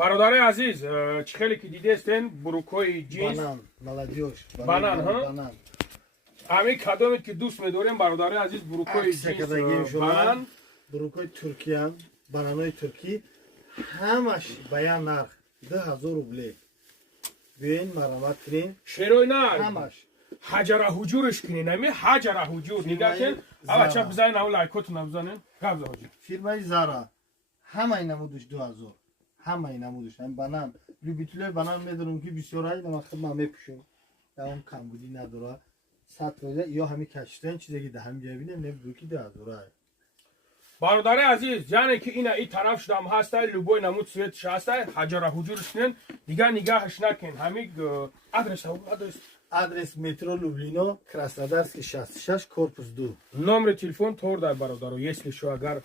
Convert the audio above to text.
برادر عزیز خیلی که دیدستین بروکوی جینز Banan, молодежь. Banan, ha? Banan. همین کدومی که دوست می‌داریم برادر عزیز بروکوی Aksa جینز kadar geniş olan بانان Burukoy Türkiye'm, Bananoy Türkiye. Hamaş bayan narx 2000 ruble. Büyün maramat kirin. شیروی نه Hamaş. حجر حجورش کنین نمی حجر حجور نگاه کن اول چه بزنین اون لایکاتون نبزنین قبض حجور Firmayı Zara. Hamay namuduş 2000. Hamay namuduş. Hem banan. Lübitüle banan medurum ki bir sorayla maksim mame pişim. Ya on kambudi nadura. Satroyla ya hemi kaçtan çize gide hem cebine ne bu ki 2000. برادر عزیز یعنی که این طرف شدم هسته لوبوی نمود سویتش هسته حجر حجورش کنین دیگه نگاهش نکن همین آدرس آدرس Adres metro Lublino, Krasnodarski 66, korpus 2. номер телефон тор дай برادر если что اگر